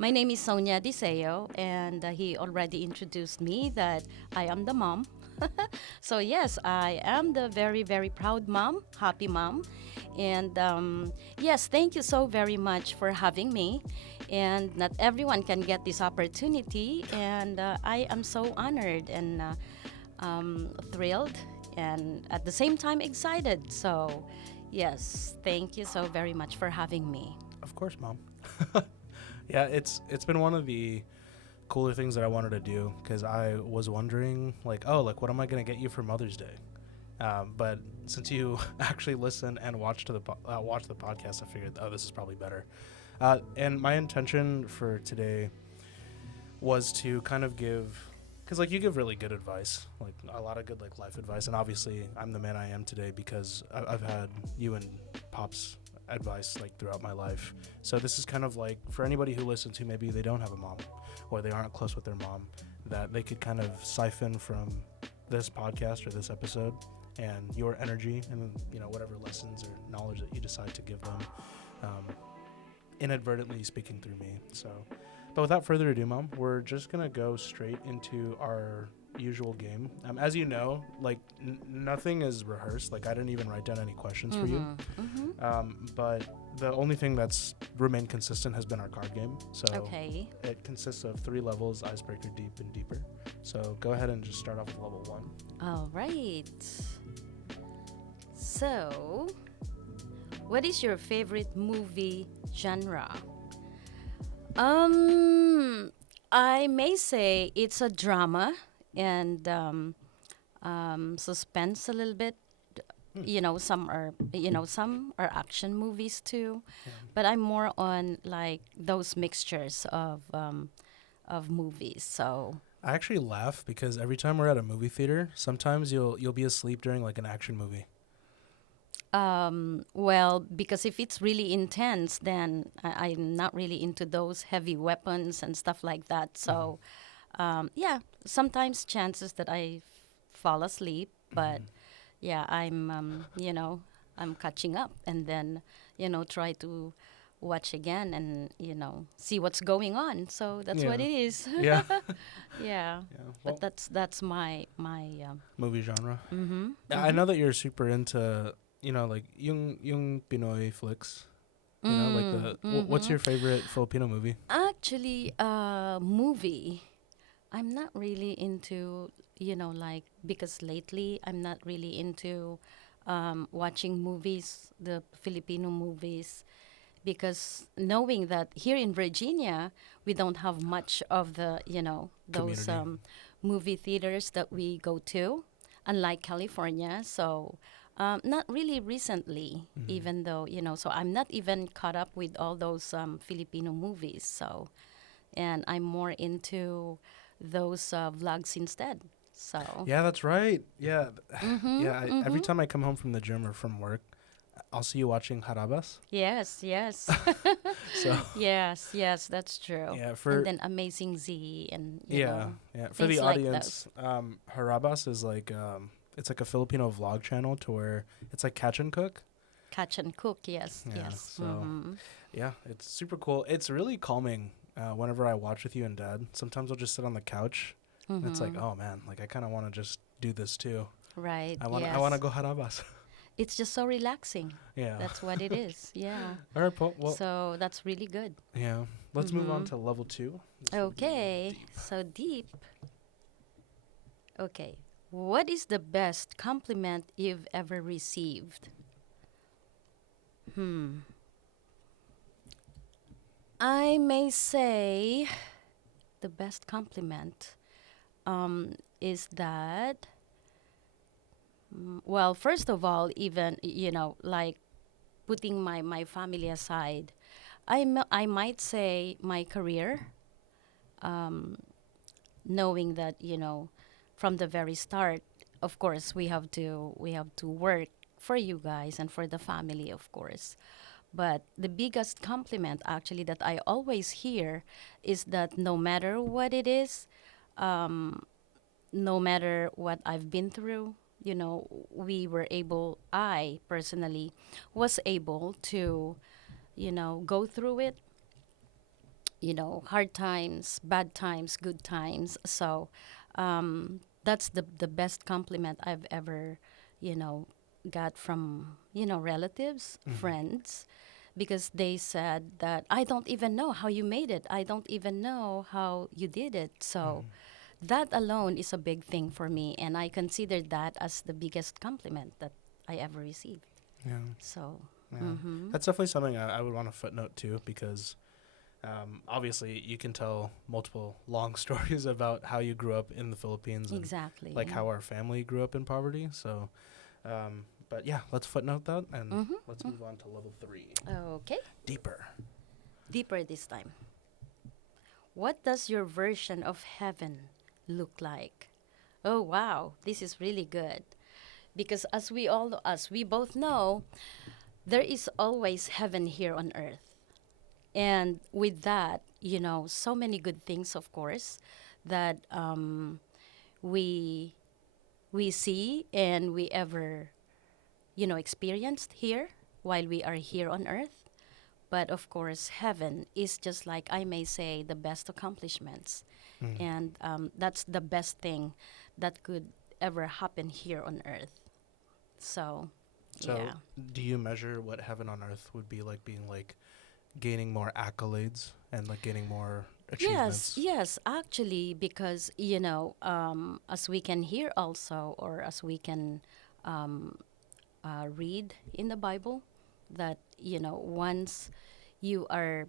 My name is Sonia Deseo, and he already introduced me that I am the mom. So, yes, I am the very, very proud mom, happy mom. And yes, thank you so very much for having me. And not everyone can get this opportunity, and I am so honored and thrilled and at the same time excited. So, yes, thank you so very much for having me. Of course, Mom. Yeah, it's been one of the cooler things that I wanted to do because I was wondering, like, oh, like, what am I gonna get you for Mother's Day? But since you actually listen and watch the podcast, I figured, oh, this is probably better. And my intention for today was to kind of give, because like you give really good advice, like a lot of good like life advice, and obviously I'm the man I am today because I've had you and Pop's advice like throughout my life. So this is kind of like for anybody who listens who maybe they don't have a mom or they aren't close with their mom, that they could kind of siphon from this podcast or this episode and your energy and whatever lessons or knowledge that you decide to give them, um, inadvertently speaking through me. So, but without further ado, Mom, we're just gonna go straight into our usual game. As you know, like nothing is rehearsed. Like I didn't even write down any questions for you. But the only thing that's remained consistent has been our card game. So Okay. it consists of 3 levels: icebreaker, deep, and deeper. So go ahead and just start off with level 1. All right. So, what is your favorite movie genre? I may say it's a drama and suspense a little bit. Some are action movies too, Yeah. but I'm more on like those mixtures of movies. So, I actually laugh because every time we're at a movie theater, sometimes you'll be asleep during like an action movie. well, because if it's really intense, then I'm not really into those heavy weapons and stuff like that. So, yeah, sometimes chances that I fall asleep, but yeah, I'm catching up and then, try to watch again and, see what's going on. So that's what Yeah. it is. Yeah. Yeah. Yeah. But Well, that's my movie genre. mm-hmm, Yeah, I mm-hmm. know that you're super into, like yung Pinoy flicks. Like what's Mm-hmm. your favorite Filipino movie? Actually, movie. I'm not really into, like, because lately I'm not really into watching movies, the Filipino movies, because knowing that here in Virginia, we don't have much of those Community. movie theaters that we go to, unlike California. So, not really recently, Mhm. even though, so I'm not even caught up with all those Filipino movies. So, and I'm more into those vlogs instead. So, Yeah, that's right. Yeah, mm-hmm, yeah. Every mm-hmm. time I come home from the gym or from work, I'll see you watching Harabas. Yes, yes. So Yes, yes, that's true. yeah, And then Amazing Z and, yeah, for the things like audience, those. Harabas is like it's like a Filipino vlog channel to where it's like catch and cook. Catch and cook, yes, Yeah, yes. so Mm-hmm. yeah, it's super cool. It's really calming. Whenever I watch with you and Dad, sometimes I'll just sit on the couch, and it's like, Mm-hmm. oh man, like I kind of want to just do this too. Right, I want to yes. go Harabas. It's just so relaxing. Yeah. That's what it is. Yeah. All right, Paul. Well, So that's really good. yeah. Let's move on Mm-hmm. to level 2. This will be Okay, deep. so deep. Okay. What is the best compliment you've ever received? Hmm. I may say the best compliment is that, well, first of all, even, like putting my family aside, I might say my career, um, knowing that, from the very start, of course, we have to work for you guys and for the family, of course. But the biggest compliment actually that I always hear is that no matter what it is, um, no matter what I've been through, I personally was able to, go through it hard times, bad times, good times. So that's the best compliment I've ever, you know, got from, relatives, Mm-hmm. friends, because they said that I don't even know how you made it. I don't even know how you did it. So Mm-hmm. that alone is a big thing for me. And I consider that as the biggest compliment that I ever received. Yeah. So, Yeah. mm-hmm. That's definitely something I would want to footnote too, because obviously you can tell multiple long stories about how you grew up in the Philippines and Exactly. like how our family grew up in poverty. So, but yeah, let's footnote that and let's Mm-hmm. move on to level 3. Okay. Deeper. Deeper this time. What does your version of heaven look like? Oh wow, this is really good. Because as we both know, there is always heaven here on earth. And with that, so many good things, of course, that we we see and we ever, experienced here while we are here on earth. But of course, heaven is just like I may say the best accomplishments, Mm. and that's the best thing that could ever happen here on earth. So, So, yeah. do you measure what heaven on earth would be like, being like gaining more accolades and like gaining more Yes, achievements? yes, actually, because, as we can hear also, or as we can um, read in the Bible, that, once you are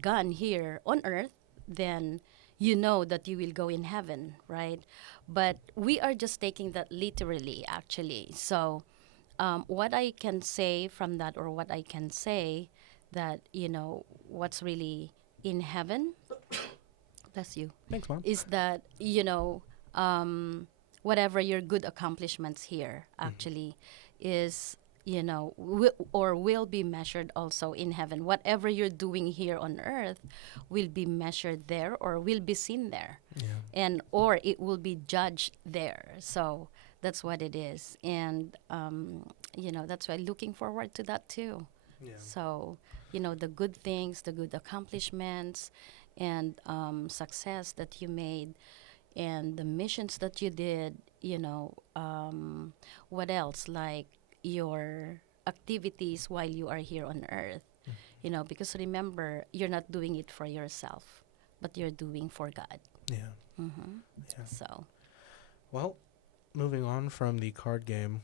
gone here on earth, then you know that you will go in heaven, right? But we are just taking that literally, actually. So, what I can say from that, or what I can say that, what's really in heaven, bless you, Thanks, Mom. is that, whatever your good accomplishments here Mm-hmm. actually is, or will be measured also in heaven. Whatever you're doing here on earth will be measured there, or will be seen there, Yeah. and or it will be judged there. So that's what it is. And that's why looking forward to that too. Yeah. So, the good things, the good accomplishments, and success that you made, and the missions that you did, what else? Like your activities while you are here on earth, Mm. because remember, you're not doing it for yourself, but you're doing for God. Yeah. Mm-hmm. Yeah. So, Well, moving on from the card game.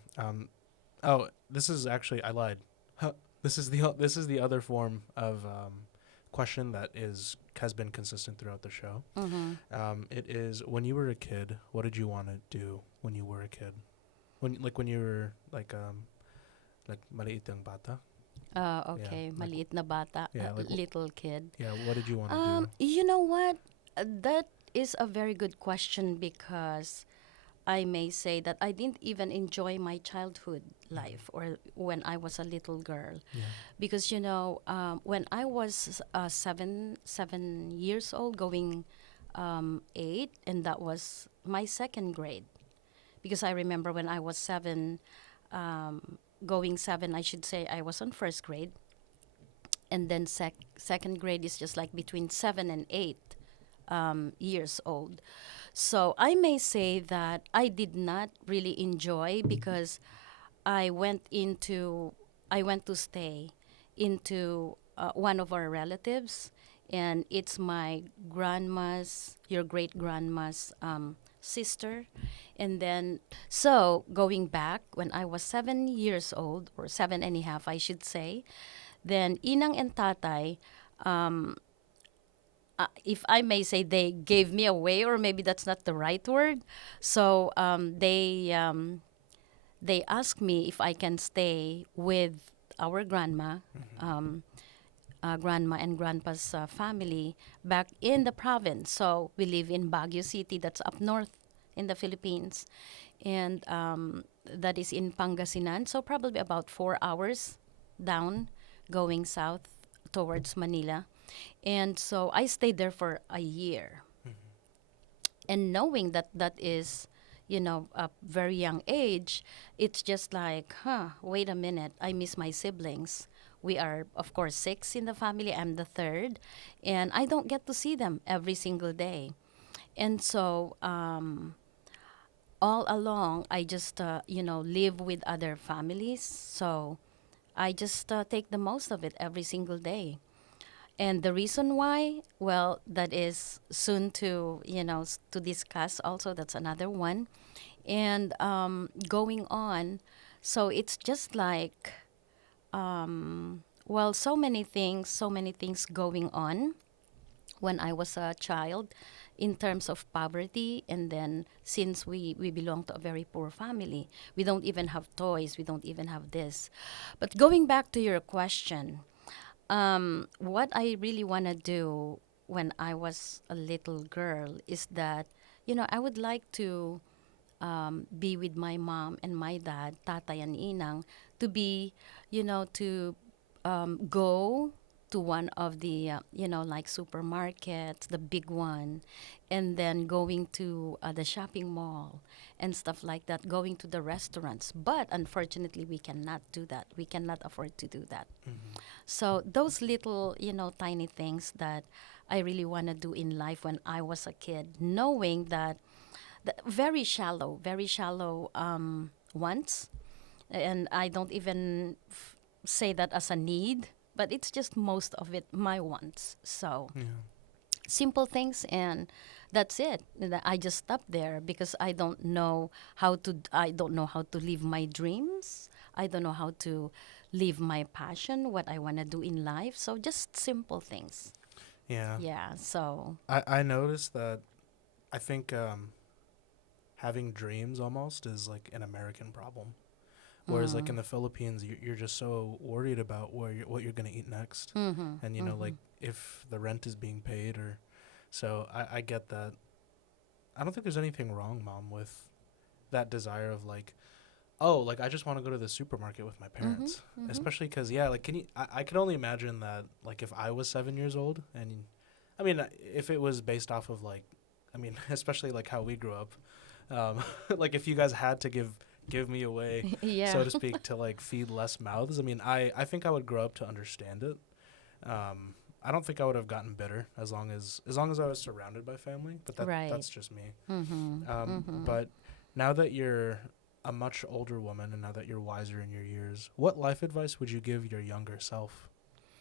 Oh, this is actually, I lied. Huh. This is the other form of question that has been consistent throughout the show. mm-hmm. It is, when you were a kid, what did you want to do when you were a kid? When you were like maliit yung bata. Yeah. Okay, Like, maliit na bata, yeah. Like, little kid. yeah. What did you want to do? You know what? That is a very good question, because I may say that I didn't even enjoy my childhood Mm-hmm. life, or when I was a little girl, Yeah. because when I was 7 years old, going 8, and that was my second grade. Because I remember when I was 7, going 7, I should say I was on first grade, and then second grade is just like between 7 and 8 years old. So I may say that I did not really enjoy, because I went into I went to stay into one of our relatives, and it's my grandma's, your great grandma's sister. And then, so going back when I was 7 years old, or 7 and a half, I should say, then inang and tatay, um, if I may say, they gave me away, or maybe that's not the right word. So they asked me if I can stay with our Mm-hmm. grandma and grandpa's family back in the province. So we live in Baguio City, that's up north in the Philippines, and that is in Pangasinan. So probably about 4 hours down, going south towards Manila. And so I stayed there for a year. Mm-hmm. And knowing that that is, a very young age, it's just like, wait a minute, I miss my siblings. We are, of course, six in the family. I'm the third, and I don't get to see them every single day. And so, all along, I just, live with other families. So I just take the most of it every single day. And the reason why, well, that is soon to, to discuss also. That's another one. And going on, so it's just like, well, so many things going on when I was a child in terms of poverty. And then since we belong to a very poor family, we don't even have toys, we don't even have this. But going back to your question, what I really want to do when I was a little girl is that, I would like to be with my mom and my dad, tatay and inang, to be, to go to one of the, like supermarkets, the big one, and then going to the shopping mall and stuff like that, going to the restaurants. But unfortunately, we cannot do that. We cannot afford to do that. Hmm. So those little, tiny things that I really want to do in life when I was a kid, knowing that very shallow wants, and I don't even say that as a need, but it's just most of it my wants. So Yeah. simple things, and that's it. I just stop there because I don't know how to. I don't know how to live my dreams. I don't know how to live my passion, what I want to do in life. So just simple things. Yeah. Yeah. So. I noticed that I think having dreams almost is like an American problem. Whereas like in Mm. the Philippines, you're just so worried about what you're gonna eat next, Mm-hmm. and Mm-hmm. like if the rent is being paid or, so I get that. I don't think there's anything wrong, mom, with that desire of like, oh, like I just want to go to the supermarket with my Mm-hmm. parents, Mm-hmm. especially because yeah, like can you? I can only imagine that like if I was 7 years old, and I mean if it was based off of like, I mean especially like how we grew up, like if you guys had to give me away, Yeah. so to speak, to like feed less mouths. I mean, I think I would grow up to understand it. I don't think I would have gotten bitter as long as I was surrounded by family, but Right. that's just me. Mm-hmm. Mm-hmm. But now that you're a much older woman and now that you're wiser in your years, what life advice would you give your younger self?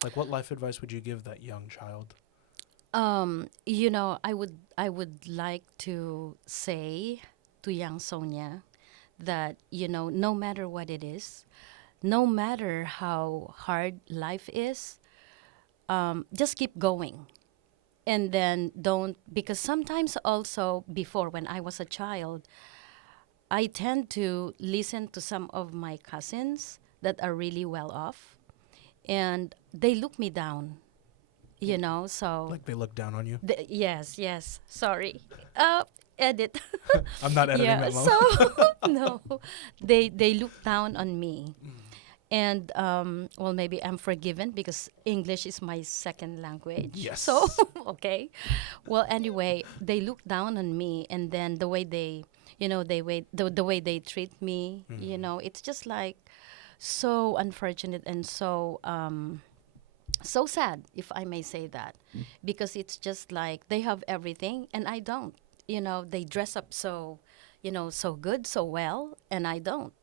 Like what life advice would you give that young child? I would like to say to young Sonia that, no matter what it is, no matter how hard life is, just keep going. And then don't, because sometimes also before when I was a child, I tend to listen to some of my cousins that are really well off, and they look me down, so. Like they look down on you? Yes, yes. Sorry. Uh, Edit. I'm not editing Yeah. that, mom. So no, they look down on me, and well, maybe I'm forgiven because English is my second language. So Yes. okay. Well, anyway, they look down on me, and then the way they, the way they treat me, Mm. it's just like so unfortunate and so so sad, if I may say that, because it's just like they have everything and I don't. They dress up so, so good, so well, and I don't.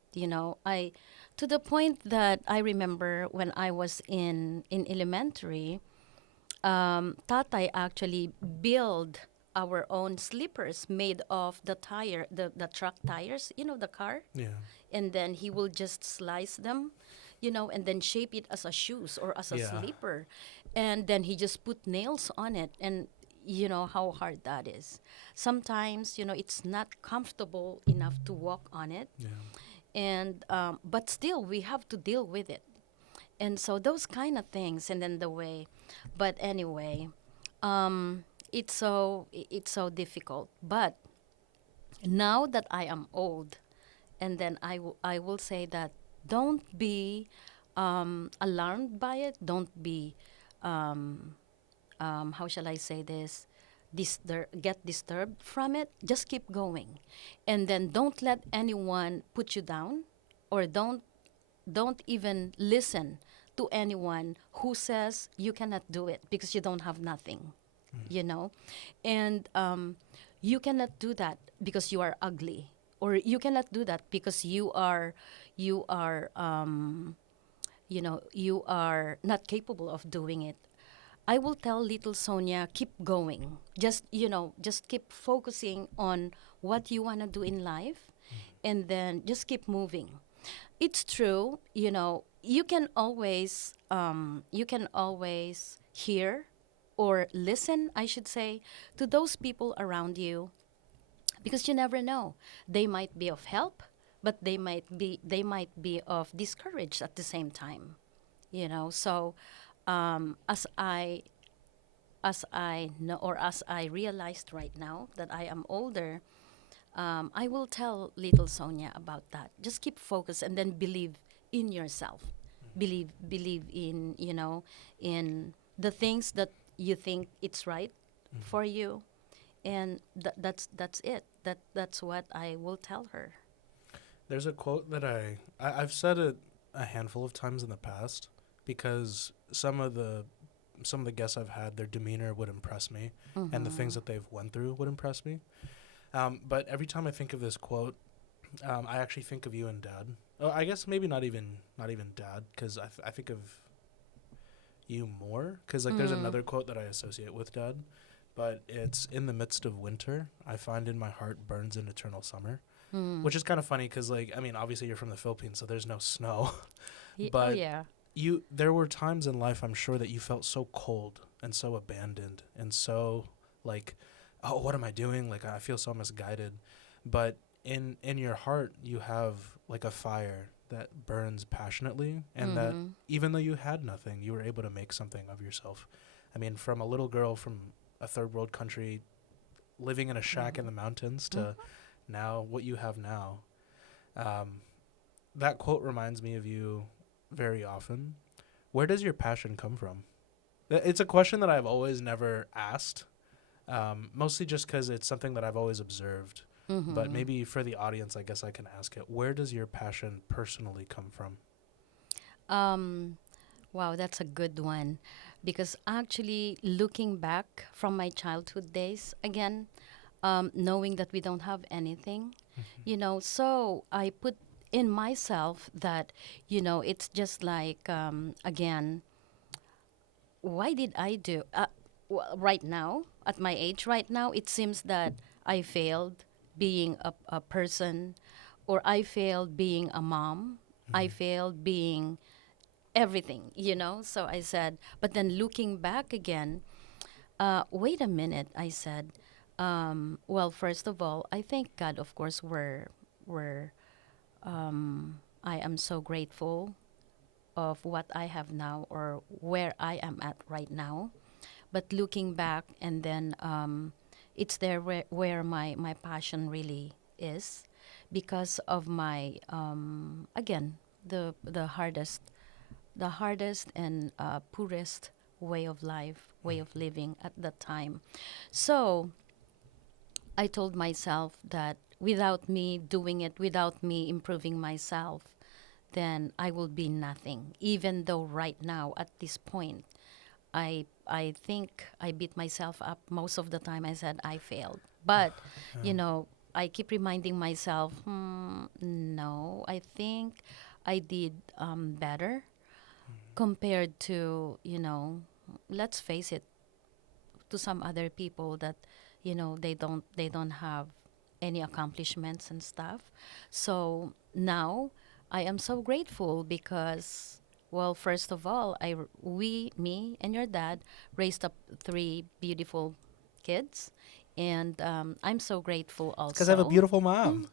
I to the point that I remember when I was in elementary, Tatay actually build our own slippers made of the tire, the truck tires, the car, Yeah. and then he will just slice them, and then shape it as a shoes or as a Yeah. slipper, and then he just put nails on it, and you know how hard that is. Sometimes it's not comfortable enough to walk on it, Yeah. and but still we have to deal with it, and so those kind of things, and then the way. But anyway, it's so difficult. But now that I am old, and then I will say that don't be alarmed by it. Don't be, how shall I say this, get disturbed from it. Just keep going, and then don't let anyone put you down, or don't even listen to anyone who says you cannot do it because you don't have nothing, you know. And you cannot do that because you are ugly, or you cannot do that because you are you know, you are not capable of doing it. I will tell little Sonia, keep going. Just, you know, just keep focusing on what you want to do in life, and then just keep moving. It's true, you know, you can always hear or listen, I should say, to those people around you, because you never know. They might be of help, but they might be of discouraged at the same time, you know. So as I know, or as I realized right now that I am older, I will tell little Sonia about that. Just keep focused and then believe in yourself. Believe in, you know, in the things that you think it's right for you, and that's it. That's what I will tell her. There's a quote that I've said it a handful of times in the past, because some of the guests I've had, their demeanor would impress me, and the things Mm-hmm. that they've went through would impress me. But every time I think of this quote, I actually think of you and Dad. Oh, I guess maybe not even Dad, because I think of you more, because like there's Mm. another quote that I associate with Dad, but it's, in the midst of winter I find in my heart burns in eternal summer, Mm. which is kind of funny because, like, I mean, obviously you're from the Philippines, so there's no snow. Oh But yeah. there were times in life, I'm sure, that you felt so cold and so abandoned and so, like, oh, what am I doing? Like, I feel so misguided. But in your heart, you have like a fire that burns passionately, and that Mm-hmm. even though you had nothing, you were able to make something of yourself. I mean, from a little girl from a third world country living in a shack in the mountains Mm-hmm. to now what you have now. Um, that quote reminds me of you very often. Where does your passion come from? It's a question that I've always never asked, mostly just because it's something that I've always observed. But Mm-hmm. maybe for the audience, I guess I can ask it. Where does your passion personally come from? Um, wow, that's a good one. Because actually, looking back from my childhood days, again, knowing that we don't have anything, you know, so I put in myself that, you know, it's just like, again, why did I do? Right now, at my age right now, it seems that I failed being a person, or I failed being a mom. I failed being everything, you know? So I said, but then looking back again, wait a minute, I said, well, first of all, I thank God, of course, we're I am so grateful of what I have now, or where I am at right now. But looking back, and then it's there where my passion really is, because of my, again, the hardest and poorest way of life, way of living at that time. So I told myself that without me doing it, without me improving myself, then I will be nothing. Even though right now, at this point, I think I beat myself up most of the time. I said I failed, but you Um, know, I keep reminding myself, no, I think I did better compared to, you know, let's face it, to some other people that, you know, they don't have any accomplishments and stuff. So now I am so grateful because, well, first of all, we, me and your dad, raised up three beautiful kids, and I'm so grateful it's because I have a also. beautiful mom. Mm.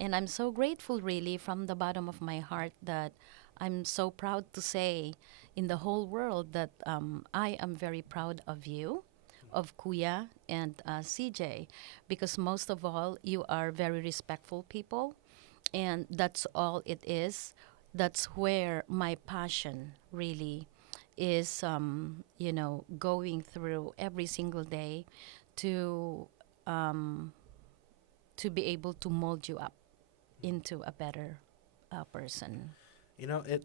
And I'm so grateful, really, from the bottom of my heart, that I'm so proud to say in the whole world that I am very proud of you, of Kuya and CJ, because most of all, you are very respectful people, and that's all it is. That's where my passion really is, you know, going through every single day to um, to be able to mold you up into a better person. You know, it.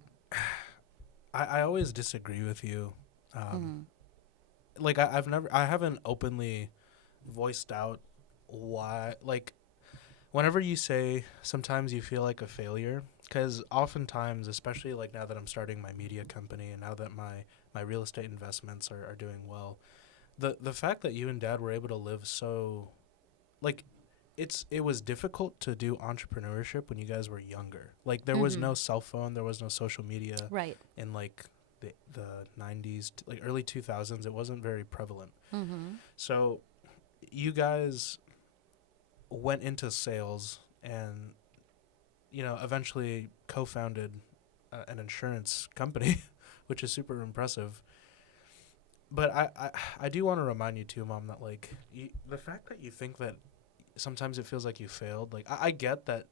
I always disagree with you. Um, Mm-hmm. like I haven't openly voiced out why. Like whenever you say sometimes you feel like a failure, because oftentimes, especially like now that I'm starting my media company and now that my real estate investments are doing well, the fact that you and Dad were able to live so like it was difficult to do entrepreneurship when you guys were younger. Like there was Mm-hmm. no cell phone, there was no social media Right. in like the 90s, like early 2000s. It wasn't very prevalent. Mm-hmm. So you guys went into sales and eventually co-founded an insurance company, which is super impressive. But I do want to remind you too, Mom, that like the fact that you think that sometimes it feels like you failed. Like I get that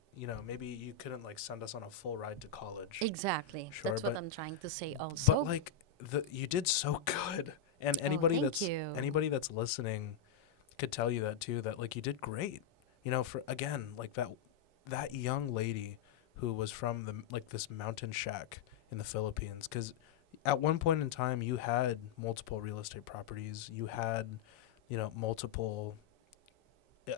maybe you couldn't like send us on a full ride to college, Exactly. sure, That's what but I'm trying to say but also. like you did so good, and Oh, thank you. anybody that's listening could tell you that too. That like you did great. For again like that young lady who was from the like this mountain shack in the Philippines, because at one point in time you had multiple real estate properties, you had multiple. Yeah,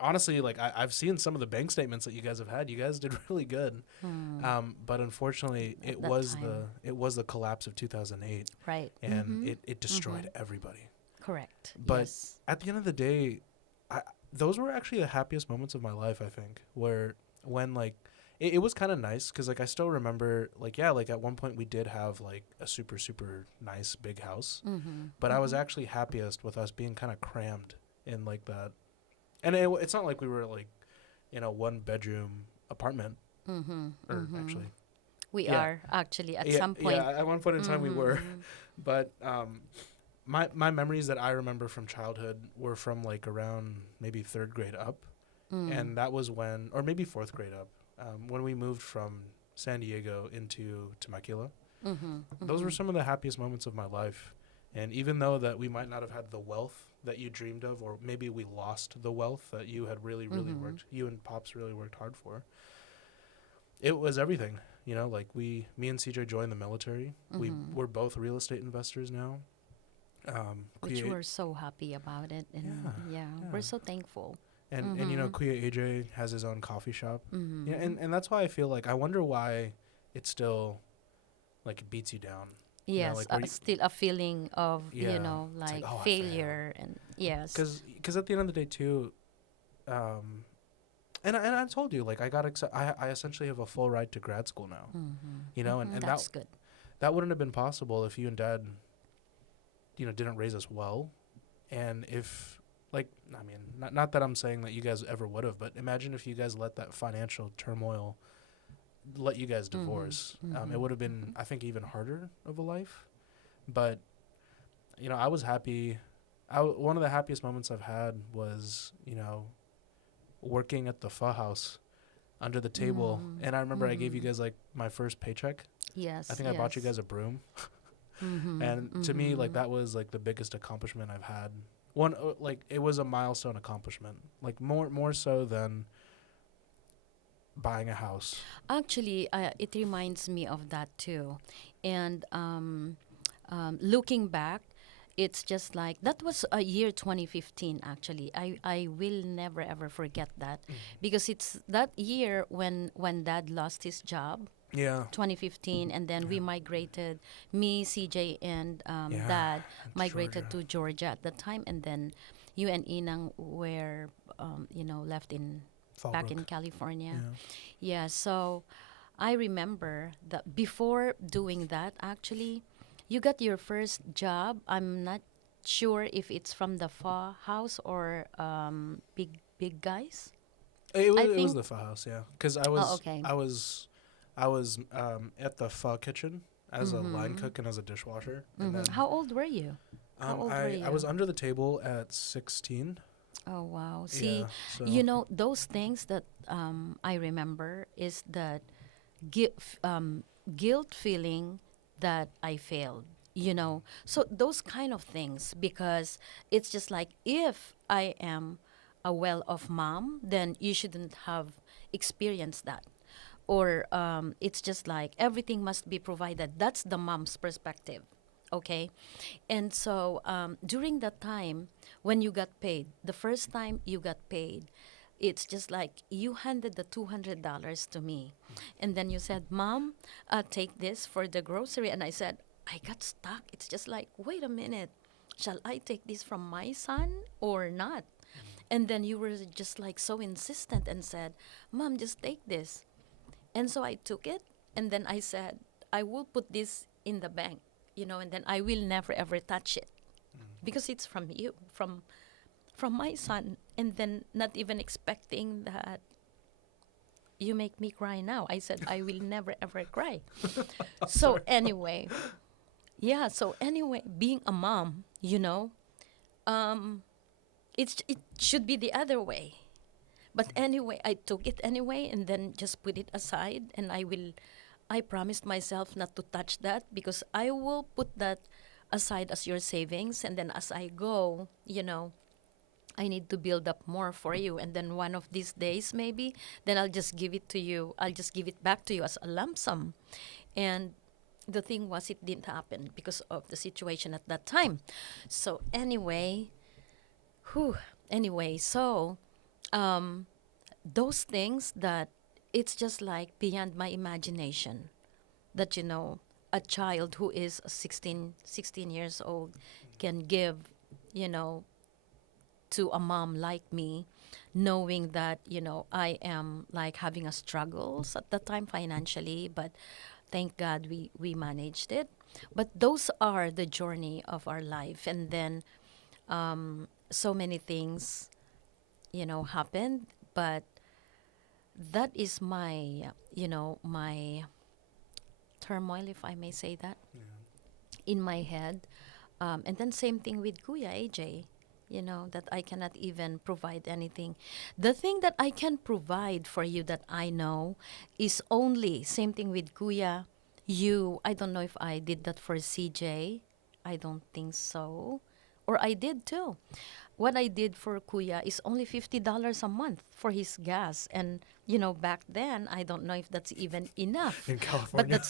honestly, like I've seen some of the bank statements that you guys have had. You guys did really good, Hmm. but unfortunately, At that time. it was the collapse of 2008, Right. and Mm-hmm. it Mm-hmm. destroyed everybody. Correct. But Yes. at the end of the day, those were actually the happiest moments of my life. I think where when like it was kind of nice because like I still remember like yeah like at one point we did have like a super nice big house, Mm-hmm. but I was Mm-hmm. actually happiest with us being kind of crammed in like that. And it's not like we were like in a one bedroom apartment, Mm-hmm. or Mm-hmm. actually, We yeah, are actually at yeah, some yeah. point. At one point in time, we Mm-hmm. were, Mm-hmm. but my memories that I remember from childhood were from like around maybe third grade up, Mm. and that was when, or maybe fourth grade up, when we moved from San Diego into Temecula. Mm-hmm. Those were Mm-hmm. some of the happiest moments of my life. And even though that we might not have had the wealth that you dreamed of, or maybe we lost the wealth that you had really Mm-hmm. worked, you and Pops really worked hard for, it was everything. Like me and CJ joined the military. Mm-hmm. We're both real estate investors now. Which Kuya, we're so happy about it, and yeah, yeah, we're yeah. so thankful. And Mm-hmm. Kuya AJ has his own coffee shop. Yeah, Mm-hmm. and that's why I feel like I wonder why it still like beats you down. Yes, Like where you, still a feeling of, yeah, it's like like oh I failed. failure, and yes. Because at the end of the day too, um, and I told you like I essentially have a full ride to grad school now. Mm-hmm. And Mm-hmm. That's good. that wouldn't have been possible if you and Dad didn't raise us well, and if like I mean not that I'm saying that you guys ever would have, but imagine if you guys let that financial turmoil let you guys Mm-hmm. divorce. It Mm-hmm. would have been I think even harder of a life, but I was happy. One of the happiest moments I've had was working at the pho house under the table. Mm-hmm. And I remember I gave you Mm-hmm. guys like my first paycheck. I Yes, think I bought you yes. guys a broom. Mm-hmm. And to me, like Mm-hmm. that was like the biggest accomplishment I've had. One like it was a milestone accomplishment. Like more so than buying a house. Actually, it reminds me of that too. And looking back, it's just like that was a year 2015 actually. I will never ever forget that, because it's that year when Dad lost his job, Yeah. 2015, and then we Yeah. migrated, me, CJ, and Yeah. Dad It's migrated Georgia. to Georgia at that time, and then you and Inang were left in back in Fallbrook. California. Yeah. Yeah, so I remember that before doing that, actually, you got your first job. I'm not sure if it's from the pho house or big guys. I It was think. the pho house, yeah. Because Oh, okay. I was at the pho kitchen as a line Mm-hmm. cook and as a dishwasher, and Mm-hmm. then How old were you? How old were I was you? under the table at 16. Oh wow. See, Yeah, so those things that I remember is that guilt feeling that I failed. So those kind of things, because it's just like, if I am a well-off mom, then you shouldn't have experienced that. or it's just like everything must be provided. That's the mom's perspective, okay? And so during that time when you got paid, the first time you got paid, it's just like you handed the $200 to me, and then you said, "Mom, take this for the grocery." And I said, I got stuck. It's just like, wait a minute, shall I take this from my son or not? And then you were just like so insistent and said, "Mom, just take this." And so I took it, and then I said, I will put this in the bank, and then I will never ever touch it because it's from you, from my son. And then not even expecting that you make me cry now. I said, I will never ever cry. So anyway, yeah, so anyway, being a mom, um, it should be the other way. But anyway, I took it anyway and then just put it aside. And I promised myself not to touch that because I will put that aside as your savings. And then as I go, I need to build up more for you. And then one of these days, maybe, then I'll just give it to you. I'll just give it back to you as a lump sum. And the thing was, it didn't happen because of the situation at that time. So anyway, so those things that it's just like beyond my imagination that a child who is 16 years old can give you know to a mom like me, knowing that I am like having a struggles at that time financially, but thank God we managed it. But those are the journey of our life. And then so many things happened, but that is my turmoil, if I may say that, in my head. And then same thing with Kuya AJ, that I cannot even provide anything. The thing that I can provide for you that I know is only same thing with Kuya. I don't know if I did that for CJ. I don't think so. Or I did too. What I did for Kuya is only $50 a month for his gas. And, back then, I don't know if that's even enough. In But California.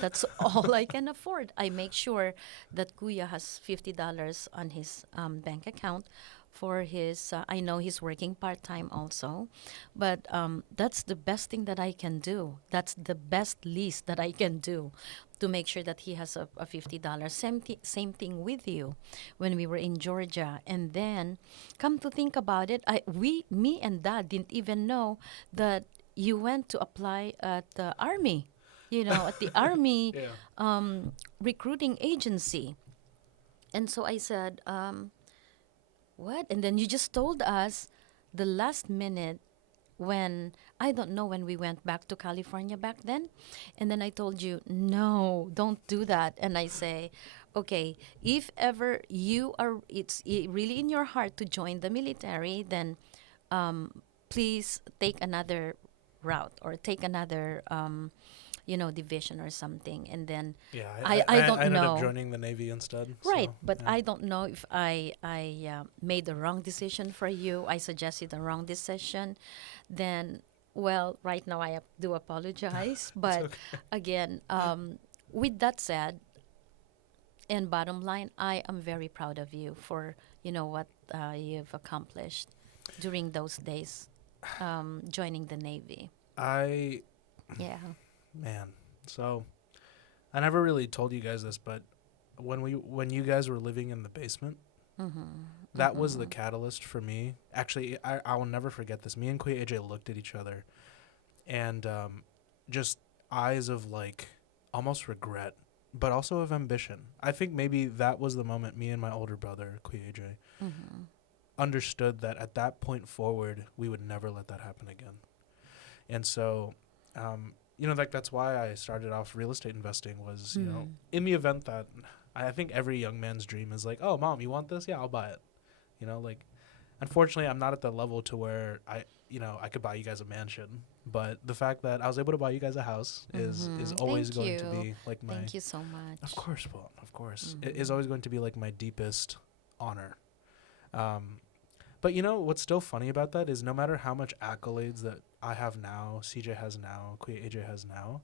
that's all I can afford. I make sure that Kuya has $50 on his bank account for his, I know he's working part time also, but that's the best thing that I can do. That's the best least that I can do to make sure that he has a $50. Same thing with you when we were in Georgia. And then, come to think about it, me and Dad didn't even know that you went to apply at the Army, at the Army Yeah. recruiting agency. And so I said, what? And then you just told us the last minute when, I don't know when we went back to California back then. And then I told you, no, don't do that. And I say, okay, if ever really in your heart to join the military, then please take another route or take another division or something. And then Yeah, I don't I ended up know. joining the Navy instead. Right, So, but yeah. I don't know if I made the wrong decision for you. I suggested the wrong decision. Then, well, right now do apologize. It's But okay. again, with that said, and bottom line, I am very proud of you for what you've accomplished during those days, joining the Navy. I, Yeah. man. So, I never really told you guys this, but when you guys were living in the basement, Mm-hmm. that was the Mm-hmm. catalyst for me. Actually, I will never forget this. Me and Kuya AJ looked at each other and just eyes of like almost regret, but also of ambition. I think maybe that was the moment me and my older brother, Kuya AJ, Mm-hmm. understood that at that point forward, we would never let that happen again. And so, like that's why I started off real estate investing was, Mm-hmm. in the event that I think every young man's dream is like, oh, mom, you want this? Yeah, I'll buy it. Like, unfortunately, I'm not at the level to where I could buy you guys a mansion. But the fact that I was able to buy you guys a house is Mm-hmm. always Thank going to you. be like my, Thank you so of much. course, Paul, of course, it is Mm-hmm. always going to be like my deepest honor. Um, but what's still funny about that is no matter how much accolades that I have now, CJ has now, Kuya AJ has now,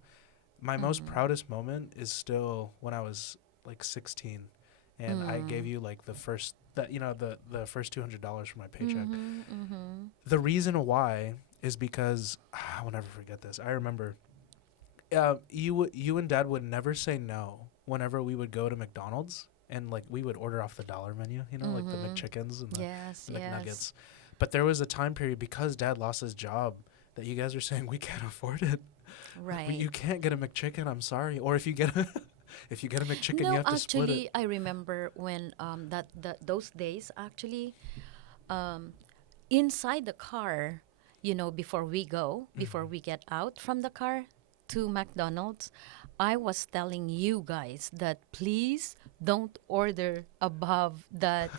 my most Mm-hmm. proudest moment is still when I was like 16, and I gave Mm. you like the first that the first $200 from my paycheck. Mm-hmm. Mm-hmm. The reason why is because I will never forget this. I remember you and Dad would never say no whenever we would go to McDonald's and like we would order off the dollar menu, like the Mm-hmm. McChickens and Yes, the yes. McNuggets. But there was a time period because Dad lost his job that you guys are saying we can't afford it. Like Right. you can't get a McChicken. I'm sorry. Or if you get a if you get a McChicken, you No, have to split it. actually, I remember when that those days actually um inside the car, before Mhm. we get out from the car to McDonald's, I was telling you guys that please don't order above that,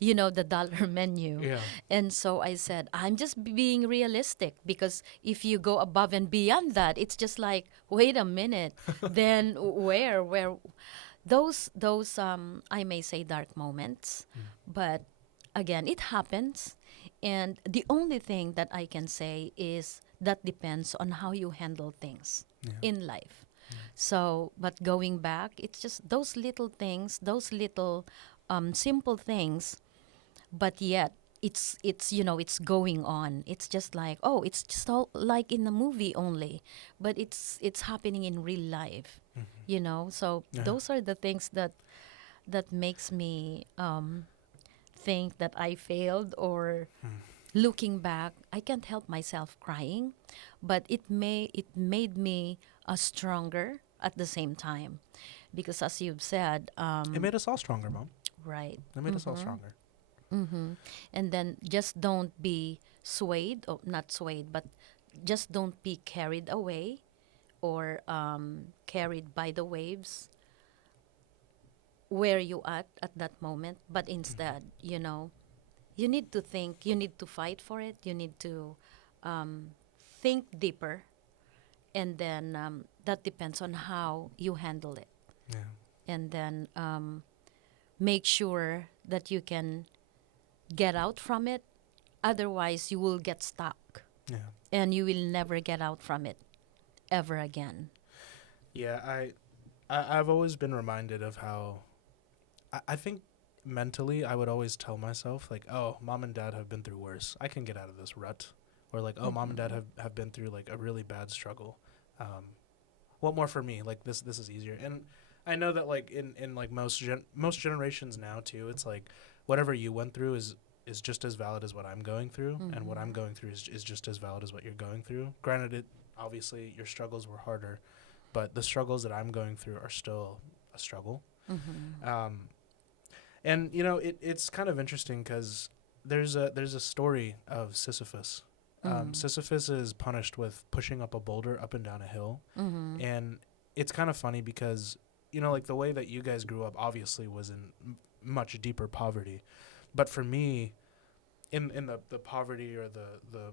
the dollar menu. Yeah. And so I said, I'm just being realistic because if you go above and beyond that, it's just like, wait a minute, then where those I may say dark moments, Mm. but again, it happens. And the only thing that I can say is that depends on how you handle things Yeah. in life. Yeah. So, but going back, it's just those little things, those little simple things, but yet it's going on. It's just like, oh, it's just all like in the movie only, but it's happening in real life. Mhm. So Yeah. those are the things that makes me think that I failed, or Mm. looking back, I can't help myself crying, but it made me stronger at the same time, because as you've said, It made us all stronger, Mom. right. It made us all Mm-hmm. stronger. Mm-hmm. And then just don't be swayed, or not swayed, but just don't be carried away, or carried by the waves where you at that moment, but instead, Mhm. you need to think, you need to fight for it, you need to um, think deeper, and then that depends on how you handle it, Yeah. and then make sure that you can get out from it. Otherwise, you will get stuck, Yeah. and you will never get out from it ever again. Yeah. I've always been reminded of how I think mentally I would always tell myself like, oh, mom and dad have been through worse. I can get out of this rut. Or like, oh, mom and dad Mm-hmm. have been through like a really bad struggle. What more for me? Like this is easier. And I know that like in like most generations now too, it's like whatever you went through is just as valid as what I'm going through, and what I'm Mm-hmm. going through is just as valid as what you're going through. Granted, it obviously your struggles were harder, but the struggles that I'm going through are still a struggle. Mm-hmm. Um, and it's kind of interesting because there's a story of Sisyphus. Mm-hmm. Sisyphus is punished with pushing up a boulder up and down a hill, Mm-hmm. and it's kind of funny because like the way that you guys grew up obviously was in much deeper poverty, but for me, in the poverty or the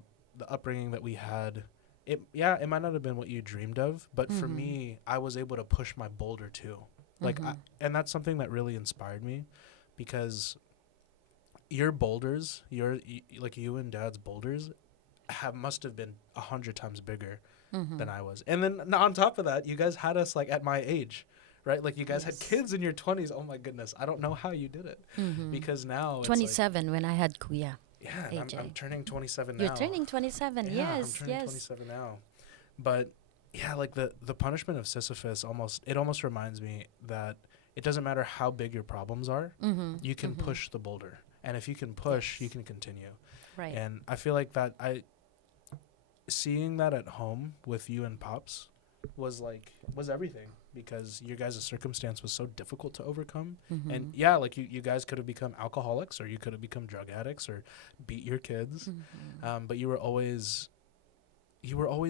upbringing that we had, it might not have been what you dreamed of, but for Mm-hmm. me, I was able to push my boulder too. Like Mm-hmm. and that's something that really inspired me, because your boulders, like you and Dad's boulders, must have been 100 times bigger Mm-hmm. than I was. And then on top of that, you guys had us like at my age, right? Like you guys had Yes. kids in your 20s. Oh my goodness, I don't know how you did it, Mm-hmm. because now it's like 27 when I had Kuya, yeah, and I'm AJ. turning 27 You're now. turning 27. Yeah, I'm Yes, turning yes. 27 now. But yeah, like the punishment of Sisyphus almost reminds me that it doesn't matter how big your problems are, Mm-hmm. you can Mm-hmm. push the boulder. And if you can push, you Yes. can continue. Right. And I feel like that I seeing that at home with you and Pops was everything, because your guys' circumstance was so difficult to overcome. Mm-hmm. And yeah, like you guys could have become alcoholics, or you could have become drug addicts, or beat your kids. Mm-hmm. But you were always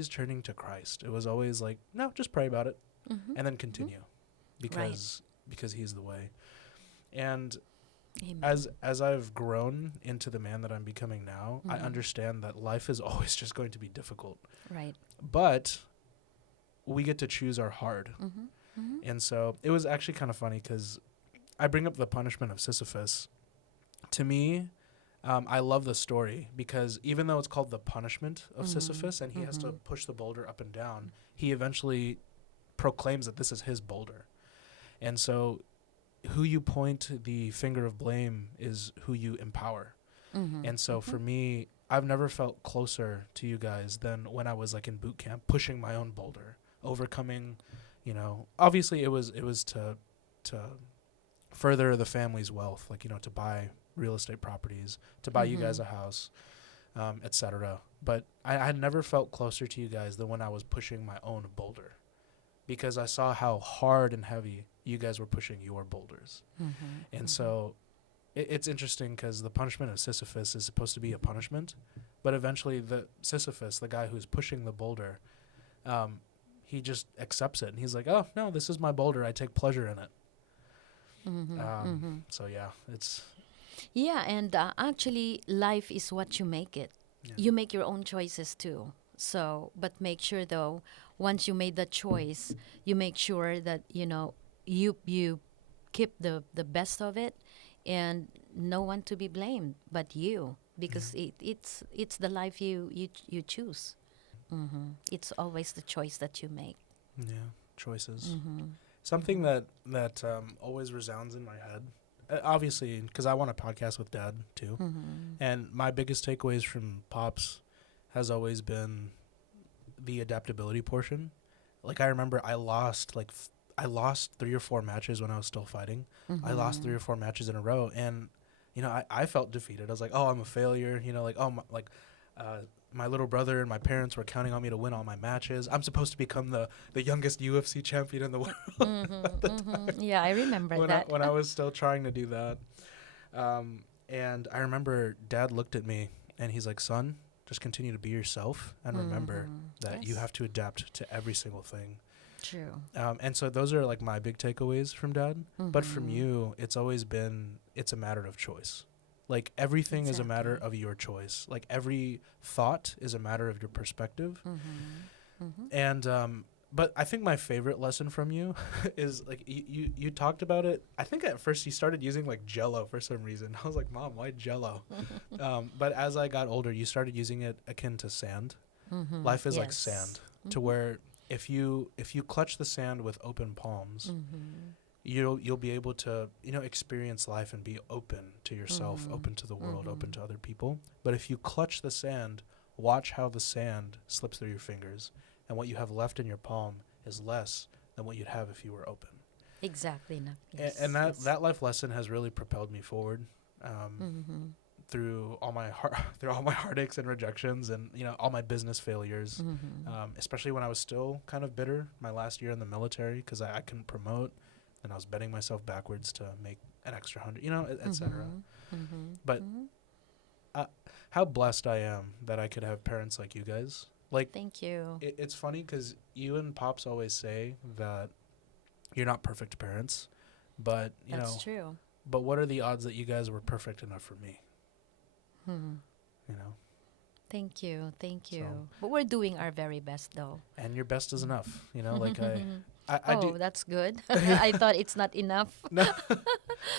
turning to Christ. It was always like, no, just pray about it Mm-hmm. and then Mm-hmm. continue, Right. because he's the way. And Amen. as I've grown into the man that I'm becoming now, I Mm-hmm. understand that life is always just going to be difficult. Right. But we get to choose our hard. Mm-hmm. Mm-hmm. And so it was actually kind of funny because I bring up the punishment of Sisyphus. To me, I love the story because even though it's called the punishment of Mm-hmm. Sisyphus and he has to Mm-hmm. push the boulder up and down, he eventually proclaims that this is his boulder. And so who you point the finger of blame is who you empower. Mm-hmm. And so Mm-hmm. for me, I've never felt closer to you guys than when I was like in boot camp, pushing my own boulder, overcoming, obviously it was to further the family's wealth, like, to buy real estate properties, to buy you Mm-hmm. guys a house, etc. But I had never felt closer to you guys than when I was pushing my own boulder because I saw how hard and heavy you guys were pushing your boulders. Mm-hmm. And Mm-hmm. so it's interesting because the punishment of Sisyphus is supposed to be a punishment, but eventually the Sisyphus, the guy who's pushing the boulder, he just accepts it and he's like, "Oh no, this is my boulder. I take pleasure in it." Mm-hmm. Mm-hmm. So yeah, it's Yeah, and actually, life is what you make it. yeah, You make your own choices too. So, but make sure though, once you made the choice, you make sure that you keep the best of it, and no one to be blamed but you, yeah, because it's the life you choose. It's always the choice that you make. yeah, choices. Mm-hmm. Something that always resounds in my head, obviously, because I want a podcast with Dad too, Mm-hmm. and my biggest takeaways from Pops has always been the adaptability portion. Like I remember, I lost 3 or 4 matches when I was still fighting. I lost Mm-hmm. 3 or 4 matches in a row, and I felt defeated. I was like, oh, I'm a failure. Like, oh, uh, my little brother and my parents were counting on me to win all my matches. I'm supposed to become the youngest UFC champion in the world Mm-hmm. Mm-hmm. Yeah, I remember when that. I was still trying to do that. And I remember Dad looked at me and he's like, "Son, just continue to be yourself and remember Mm-hmm. that you Yes, have to adapt to every single thing." true. And so those are like my big takeaways from Dad. But from Mm-hmm. you, it's always been it's a matter of choice. Like everything is a matter Exactly. of your choice. Like every thought is a matter of your perspective. Mm-hmm. Mm-hmm. And but I think my favorite lesson from you is like you talked about it. I think at first you started using like Jello for some reason. I was like, "Mom, why Jello?" But as I got older, you started using it akin to sand. Mm-hmm. Life is like Yes. sand, to where if you clutch the sand with open palms, Mm-hmm. you'll be able to experience life and be open to yourself, Mm-hmm. open to the world, open Mm-hmm. to other people. But if you clutch the sand, watch how the sand slips through your fingers, and what you have left in your palm is less than what you'd have if you were open. Exactly. No. And, Yes. and that Yes. that life lesson has really propelled me forward. Mm-hmm. Through all my through all my heartaches and rejections, and all my business failures, Mm-hmm. especially when I was still kind of bitter my last year in the military because I couldn't promote, and I was betting myself backwards to make an extra 100, etc. Mm-hmm. Mm-hmm. But Mm-hmm. how blessed I am that I could have parents like you guys. Like Thank you. it's funny because you and Pops always say that you're not perfect parents, but That's true. but what are the odds that you guys were perfect enough for me? Hmm. You know, Thank you. Thank you. So- But we're doing our very best, though. and your best is enough. Like I Oh, do. that's good. I thought it's not enough, No,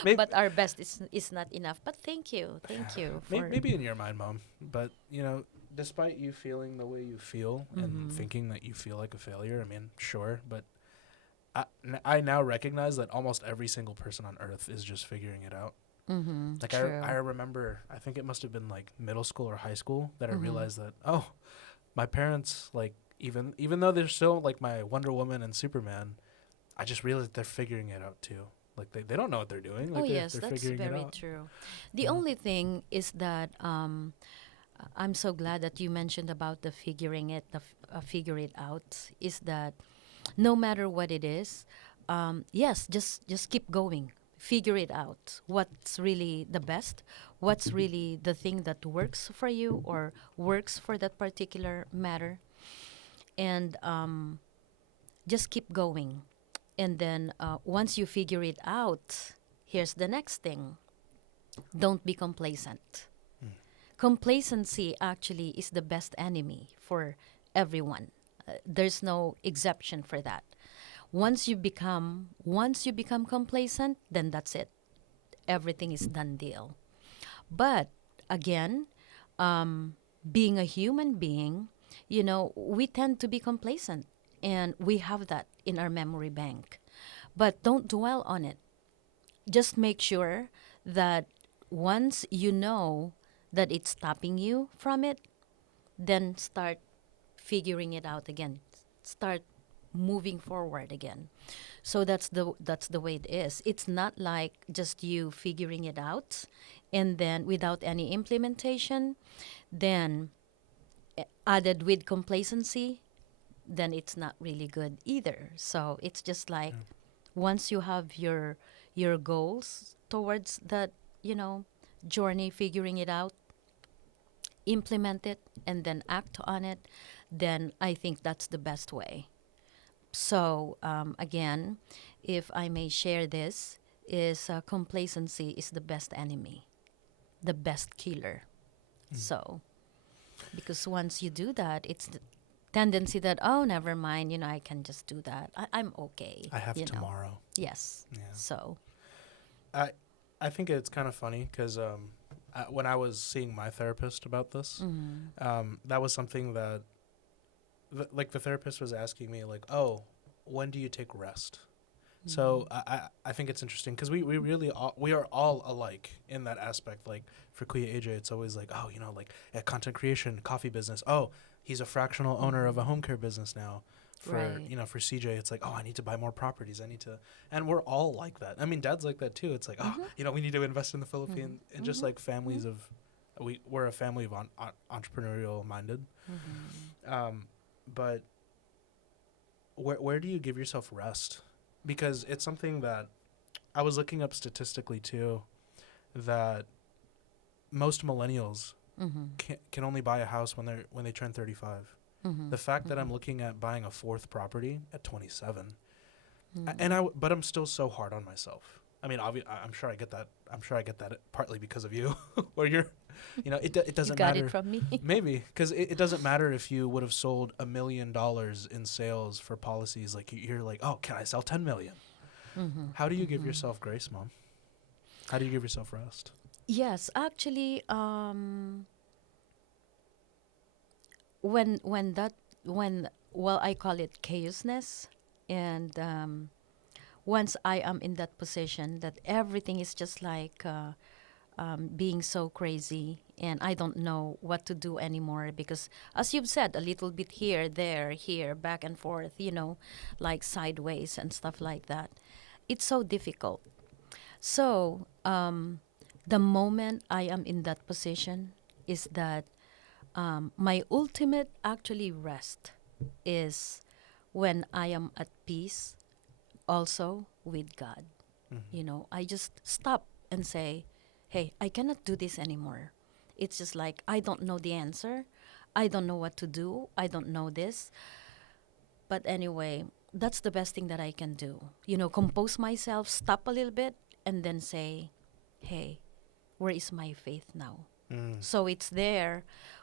maybe, but our best is not enough. But thank you. Thank you for. maybe in your mind, Mom. But despite you feeling the way you feel and Mhm. thinking that you feel like a failure, I mean, sure, but I now recognize that almost every single person on Earth is just figuring it out. Mm-hmm. Like True. I remember, I think it must have been like middle school or high school that I Mhm. realized that my parents, like even though they're still like my Wonder Woman and Superman, I just realized they're figuring it out too. Like they don't know what they're doing. Like Oh they're, yes, they're that's figuring it very out. true. The Yeah. only thing is that I'm so glad that you mentioned about the figuring it, figure it out. Is that no matter what it is, yes, just keep going. Figure it out. What's really the best? What's really the thing that works for you or works for that particular matter? And just keep going. And then once you figure it out, here's the next thing: don't be complacent. Mm. Complacency actually is the best enemy for everyone. There's no exception for that. Once you become complacent, then that's it. Everything is done deal. But again, um, being a human being, we tend to be complacent, and we have that in our memory bank. But don't dwell on it. Just make sure that once you know that it's stopping you from it, then start figuring it out again. Start moving forward again. So that's the way it is. It's not like just you figuring it out and then without any implementation, then added with complacency, then it's not really good either. So it's just like Yeah. once you have your goals towards that, you know, journey, figuring it out, implement it, and then act on it, then I think that's the best way. So again, if I may share this, is complacency is the best enemy, the best killer. Mm. So because once you do that, it's the tendency that, oh, never mind, I can just do that. I'm okay, I have you know. tomorrow. Yes. Yeah. So. I I think it's kind of funny because when I was seeing my therapist about this, Mm. that was something that like the therapist was asking me like, oh, when do you take rest? So I think it's interesting because we really we are all alike in that aspect. Like for Kuya AJ, it's always like, oh, like at content creation, coffee business. Oh, he's a fractional owner of a home care business now. For Right. for CJ, it's like, oh, I need to buy more properties. I need to, and we're all like that. I mean, Dad's like that too. It's like, oh, we need to invest in the Philippines, and just like families of, we're a family of entrepreneurial minded. But where do you give yourself rest? Because it's something that I was looking up statistically too, that most millennials can only buy a house when they turn 35. The fact that I'm looking at buying a fourth property at 27, but I'm still so hard on myself. I mean, I'm sure I get that. I'm sure I get that partly because of you, or it You doesn't got it matter. from me. Maybe because it doesn't matter if you would have sold $1 million in sales for policies. Like you're like, oh, can I sell 10 million? How do you give yourself grace, Mom? How do you give yourself rest? Yes, actually, when well, I call it chaosness, and once I am in that position that everything is just like being so crazy, and I don't know what to do anymore because, as you've said, a little bit here, there, here, back and forth, like sideways and stuff like that. It's so difficult. So, the moment I am in that position is that my ultimate actually rest is when I am at peace also with God. I just stop and say, hey, I cannot do this anymore. It's just like I don't know the answer. I don't know what to do. I don't know this. But anyway, that's the best thing that I can do. Compose myself, stop a little bit, and then say, hey, where is my faith now? Mm. So it's there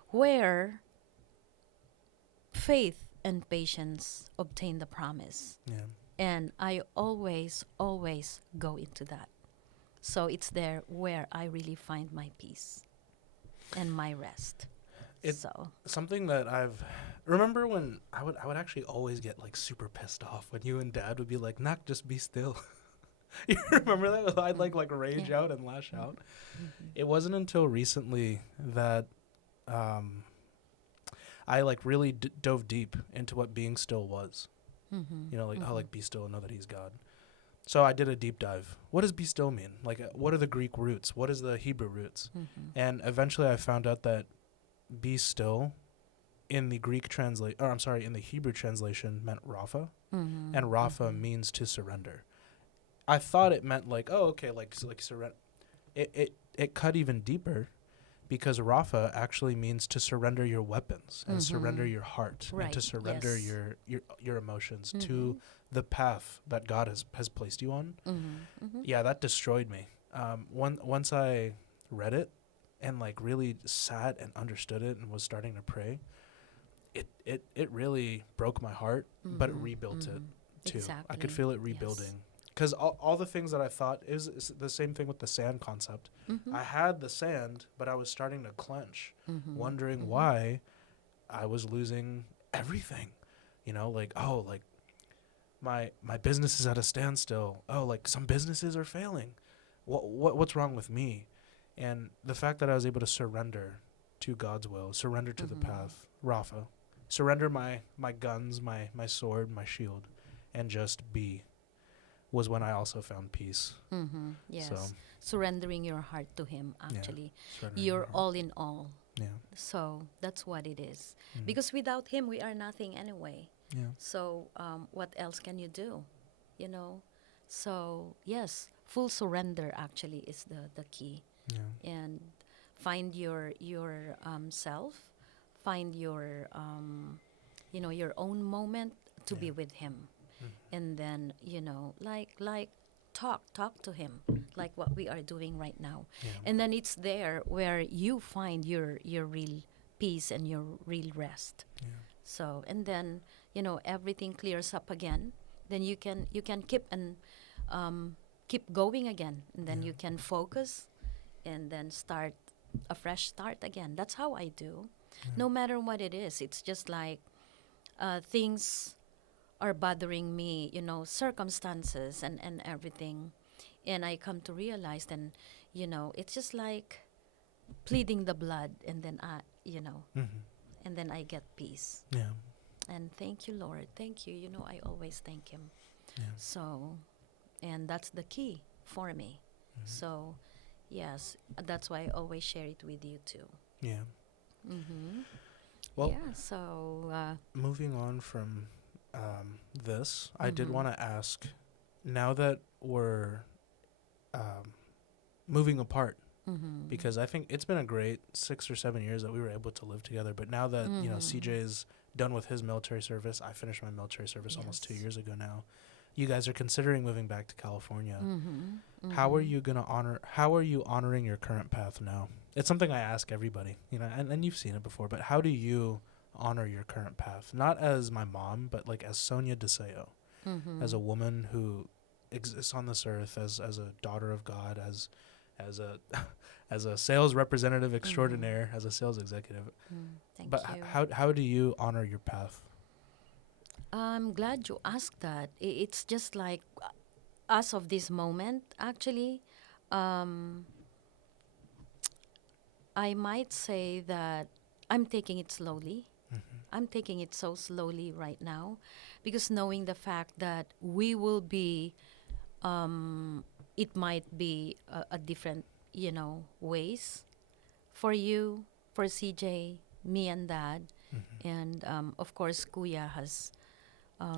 where faith and patience obtain the promise. Yeah. And I always, always go into that. So it's there where I really find my peace and my rest. It So. something that I've remember when I would actually always get like super pissed off when you and Dad would be like, "Nak, just be still." You remember that? I'd like rage Yeah. out and lash out. It wasn't until recently that um, I like really dove deep into what being still was. Like how like be still and know that He's God. So I did a deep dive. What does be still mean? Like, what are the Greek roots? What is the Hebrew roots? And eventually I found out that be still in the in the Hebrew translation meant Rapha, and Rapha means to surrender. I thought it meant like, oh, okay, like surrender. It cut even deeper because Rapha actually means to surrender your weapons and surrender your heart and to Right. surrender Yes. your emotions to the path that God has placed you on. Yeah, that destroyed me. Once I read it and like really sat and understood it and was starting to pray, it really broke my heart, but it rebuilt it too. I could Exactly. feel it Yes. rebuilding. because all the things that I thought is the same thing with the sand concept. Mm-hmm. I had the sand, but I was starting to clench, Mm-hmm. wondering Mm-hmm. why I was losing everything. You know, like, oh, like my business is at a standstill. Oh, like some businesses are failing. What's wrong with me? And the fact that I was able to surrender to God's will, surrender to the Mm-hmm. path, Rafa, surrender my guns, my sword, my shield, and just be, was when I also found peace. Mm-hmm. So Yes. Surrendering your heart to Him, yeah, actually. surrendering You're your heart. all in all. Yeah. So that's what it is. Mm. Because without Him, we are nothing anyway. Yeah. So what else can you do? You know? So, yes, full surrender actually is the key. Yeah. And find your self, find your your own moment to Yeah. be with Him, Mm. and then like talk to Him, like what we are doing right now. Yeah. And then it's there where you find your real peace and your real rest. Yeah. So, and then everything clears up again, then you can keep going again, and then Yeah. you can focus, and then start a fresh start again. That's how I do. Yeah. No matter what it is, it's just like things are bothering me, circumstances and everything. And I come to realize then, it's just like pleading the blood, and then Mm-hmm. and then I get peace. Yeah. And thank you, Lord. Thank you. I always thank Him. Yeah. So, and that's the key for me. Mhm. So, yes, that's why I always share it with you too. Yeah. Mm-hmm. Well, Yeah. So. moving on from this, I did Mm-hmm. want to ask, now that we're um, moving apart, Mm-hmm. because I think it's been a great 6 or 7 years that we were able to live together. But now that CJ is done with his military service, I finished my military service almost 2 Yes. years ago now. You guys are considering moving back to California. Mm-hmm. How are Mm-hmm. you gonna honor? How are you honoring your current path now? It's something I ask everybody, and you've seen it before. But how do you honor your current path? Not as my mom, but like as Sonia Deseo, Mm-hmm. as a woman who exists on this earth, as a daughter of God, as a as a sales representative extraordinaire, as a sales executive. Thank But you. how do you honor your path? I'm glad you asked that. It's just like as of this moment, actually, um, I might say that I'm taking it slowly. Mm-hmm. I'm taking it so slowly right now, because knowing the fact that we will be, it might be a different, ways for you, for CJ, me and Dad, Mm-hmm. and of course Kuya has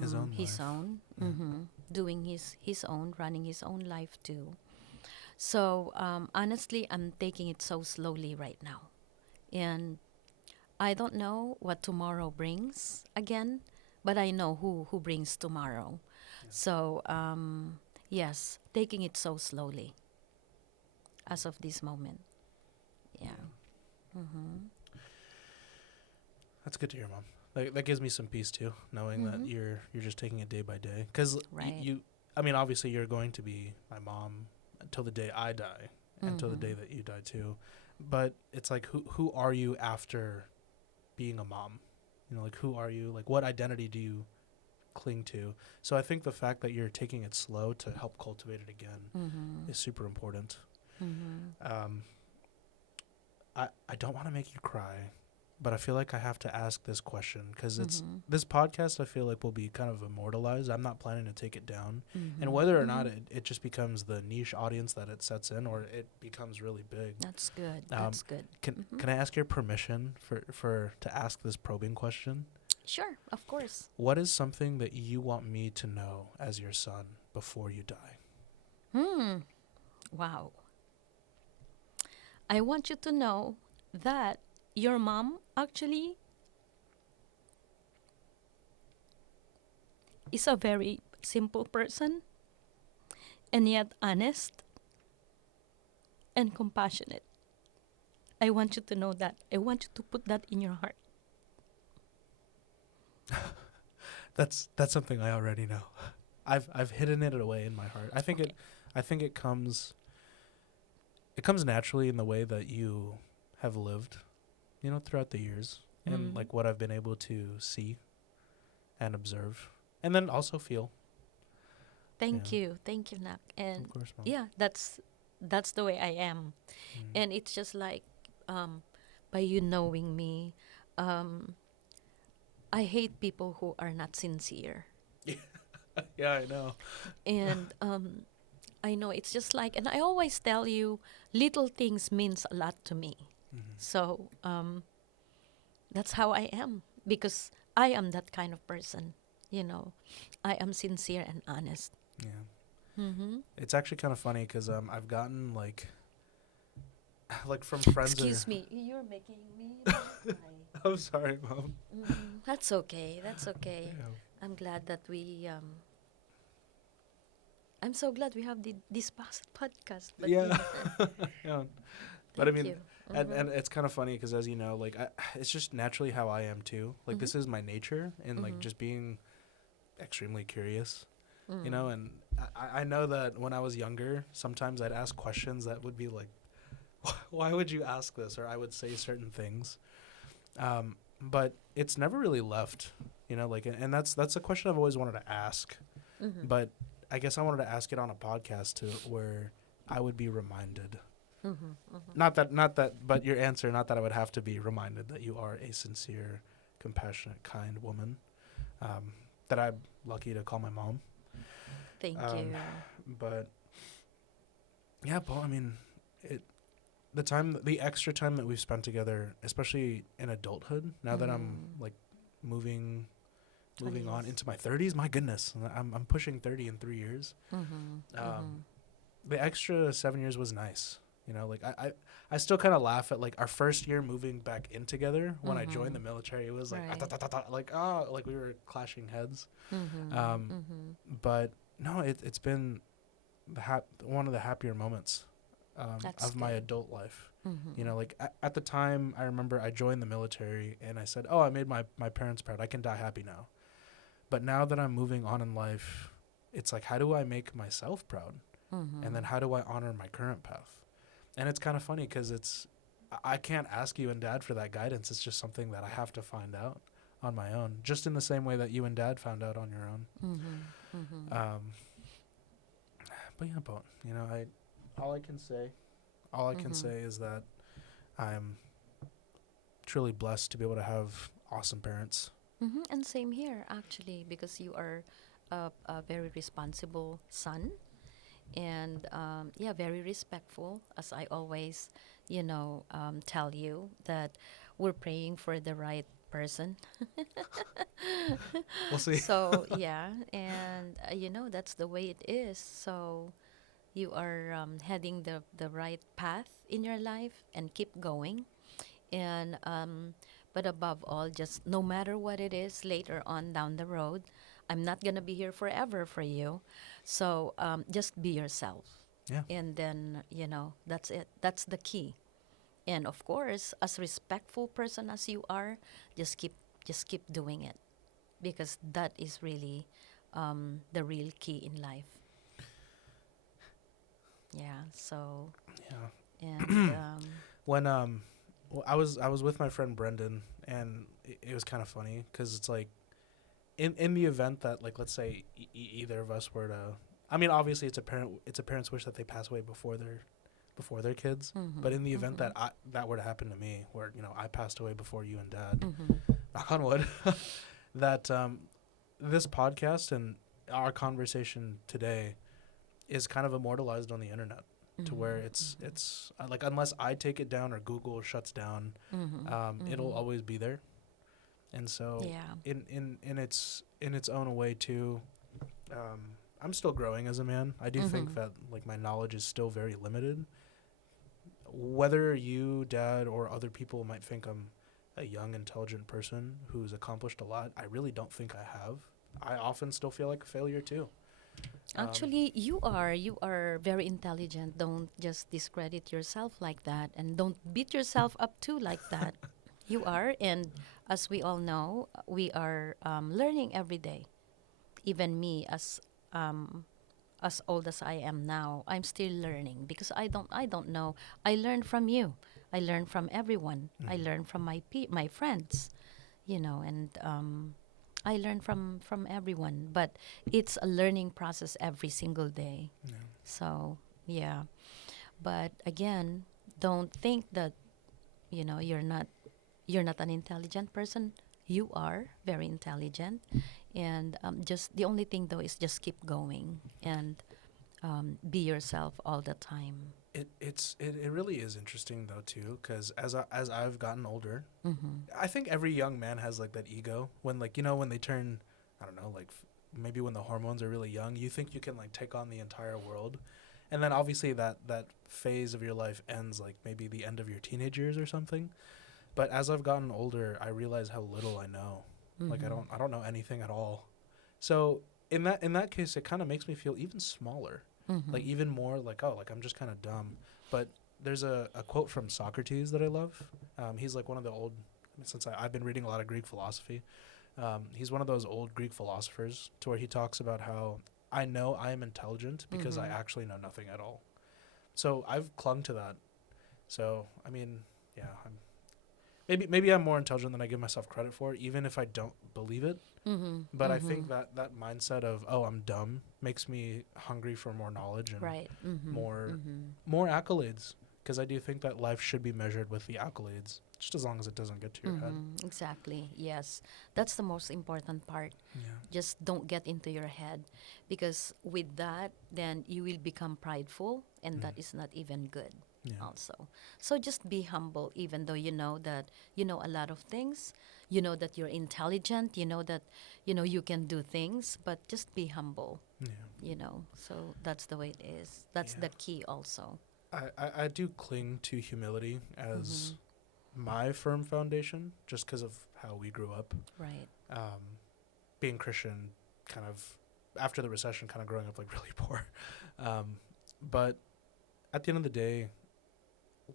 His own his life. own, Yeah. doing his own, running his own life too. So honestly, I'm taking it so slowly right now, and I don't know what tomorrow brings again, but I know who brings tomorrow. Yeah. So yes, taking it so slowly as of this moment. Yeah. Mm-hmm. That's good to hear, Mom. That gives me some peace too, knowing that Mm-hmm. you're just taking it day by day. Because Right. I mean, obviously you're going to be my mom until the day I die, until the Mm-hmm. day that you die too. But it's like, who are you after being a mom? Like, who are you? Like, what identity do you cling to? So I think the fact that you're taking it slow to help cultivate it again Mm-hmm. is super important. Mm-hmm. I don't want to make you cry, but I feel like I have to ask this question because Mm-hmm. this podcast I feel like will be kind of immortalized. I'm not planning to take it down. Mm-hmm. And whether or not Mm-hmm. it just becomes the niche audience that it sets in, or it becomes really big. That's good. Um, That's good. Can Mm-hmm. can I ask your permission for to ask this probing question? Sure, of course. What is something that you want me to know as your son before you die? Wow. I want you to know that your mom actually is a very simple person, and yet honest and compassionate. I want you to know that. I want you to put that in your heart. That's something I already know. I've hidden it away in my heart. Okay. I think it comes naturally in the way that you have lived, you know, throughout the years, and Mm. like what I've been able to see and observe, and then also feel. Yeah, Thank you, Nak. of And course, mom. yeah, that's the way I am. Mm. And it's just like, um, by you knowing me, um, I hate people who are not sincere. Yeah, I know. And I know it's just like, and I always tell you, little things means a lot to me. Hmm. So that's how I am because I am that kind of person. You know, I am sincere and honest. Yeah, Mm-hmm. it's actually kind of funny because I've gotten like like from friends or Excuse me, you're making me cry. I'm sorry, mom. That's okay. That's okay. Yeah. I'm glad that I'm so glad we have this podcast. But Yeah. yeah, Yeah. But I thank mean, you. and Mm-hmm. it's kind of funny because as you know, like it's just naturally how I am too. Like Mm-hmm. this is my nature, and like Mm-hmm. just being extremely curious, you know. Mm. And I know that when I was younger, sometimes I'd ask questions that would be like, "Why would you ask this?" Or I would say certain things, but it's never really left, you know. Like, and that's a question I've always wanted to ask, Mm-hmm. but I guess I wanted to ask it on a podcast to where I would be reminded. Mm-hmm. Mm-hmm. Not that, but your answer, not that I would have to be reminded that you are a sincere, compassionate, kind woman, that I'm lucky to call my mom. Thank Um, you. but yeah, Paul, I mean, it, the extra time that we've spent together, especially in adulthood, now that I'm Mm. like moving, moving on 20s. into my 30s, my goodness, I'm pushing 30 in 3 years. Mm-hmm. Mm-hmm. The extra 7 years was nice. You know, like I still kind of laugh at like our first year moving back in together when I joined Mm-hmm. the military. It was like Right. like oh, like we were clashing heads. Mm-hmm. Um, Mm-hmm. but no, it's been one of the happier moments That's of my good. adult life. You Mm-hmm. know, like at the time, I remember I joined the military and I said, "Oh, I made my parents proud. I can die happy now." But now that I'm moving on in life, it's like, how do I make myself proud? And then Mm-hmm. how do I honor my current path? And it's kind of funny because I can't ask you and dad for that guidance. It's just something that I have to find out on my own, just in the same way that you and dad found out on your own. Mm-hmm. Mm-hmm. But yeah, but you know, all I can say, all I can Mm-hmm. say is that I'm truly blessed to be able to have awesome parents. Mm-hmm. And same here, actually, because you are a very responsible son and yeah, very respectful. As I always, tell you that we're praying for the right person. We'll see. So yeah, and that's the way it is. So you are heading the right path in your life and keep going. And but above all, just no matter what it is later on down the road, I'm not gonna be here forever for you. So just be yourself, Yeah, and then that's it. That's the key. And of course, as respectful person as you are, just keep just keep doing it because that is really the real key in life. Yeah. So yeah. and When well, I was with my friend Brendan, and it was kind of funny because it's like in the event that like let's say either of us were to, I mean obviously it's a parent's wish that they pass away before their kids, mm-hmm, but in the event mm-hmm, that that were to happen to me, where you know I passed away before you and dad, mm-hmm, knock on wood, that this podcast and our conversation today is kind of immortalized on the internet to where mm-hmm, it's like unless I take it down or Google shuts down, mm-hmm, it'll mm-hmm. always be there. And so Yeah. in its own way too, I'm still growing as a man. I do think Mm-hmm. that like my knowledge is still very limited. Whether you, dad, or other people might think I'm a young, intelligent person who's accomplished a lot, I really don't think I have. I often still feel like a failure too. Um, Actually, you are very intelligent. Don't just discredit yourself like that, and don't beat yourself up too like that. You are, and as we all know, we are learning every day. Even me, as as old as I am now, I'm still learning because I don't know. I learned from you. I learned from everyone. I Mhm. learned from my friends, and I learn from everyone. But it's a learning process every single day. Yeah. So yeah. But again, don't think that you're not an intelligent person. You are very intelligent, and just the only thing though is just keep going and be yourself all the time. It really is interesting though too, because as I've gotten older, Mm-hmm. I think every young man has like that ego when like when they turn, I don't know, like maybe when the hormones are really young, you think you can like take on the entire world, and then obviously that phase of your life ends like maybe the end of your teenage years or something. But as I've gotten older, I realize how little I know. Like Mm-hmm. I don't know anything at all. So in that case, it kind of makes me feel even smaller, Mm-hmm. like even more like, oh, like I'm just kind of dumb. But there's a quote from Socrates that I love. He's like one of the old, since I've been reading a lot of Greek philosophy. He's one of those old Greek philosophers to where he talks about how I know I am intelligent because I Mm-hmm. actually know nothing at all. So I've clung to that. So I mean, yeah, maybe I'm more intelligent than I give myself credit for, even if I don't believe it. Mm-hmm. But I Mm-hmm. think that mindset of, oh, I'm dumb makes me hungry for more knowledge and Right. Mm-hmm. more Mm-hmm. more accolades, because I do think that life should be measured with the accolades, just as long as it doesn't get to your head. Mm-hmm. Exactly. Yes. That's the most important part. Yeah. Just don't get into your head because with that, then you will become prideful, and Mm. that is not even good, Yeah. also. So just be humble, even though you know that you know a lot of things, you know that you're intelligent, you know that you can do things, but just be humble, Yeah. So that's the way it is. That's Yeah. the key, also. I do cling to humility Mm-hmm. as my firm foundation, just because of how we grew up. Right. Being Christian, kind of after the recession, kind of growing up like really poor. Um, but at the end of the day,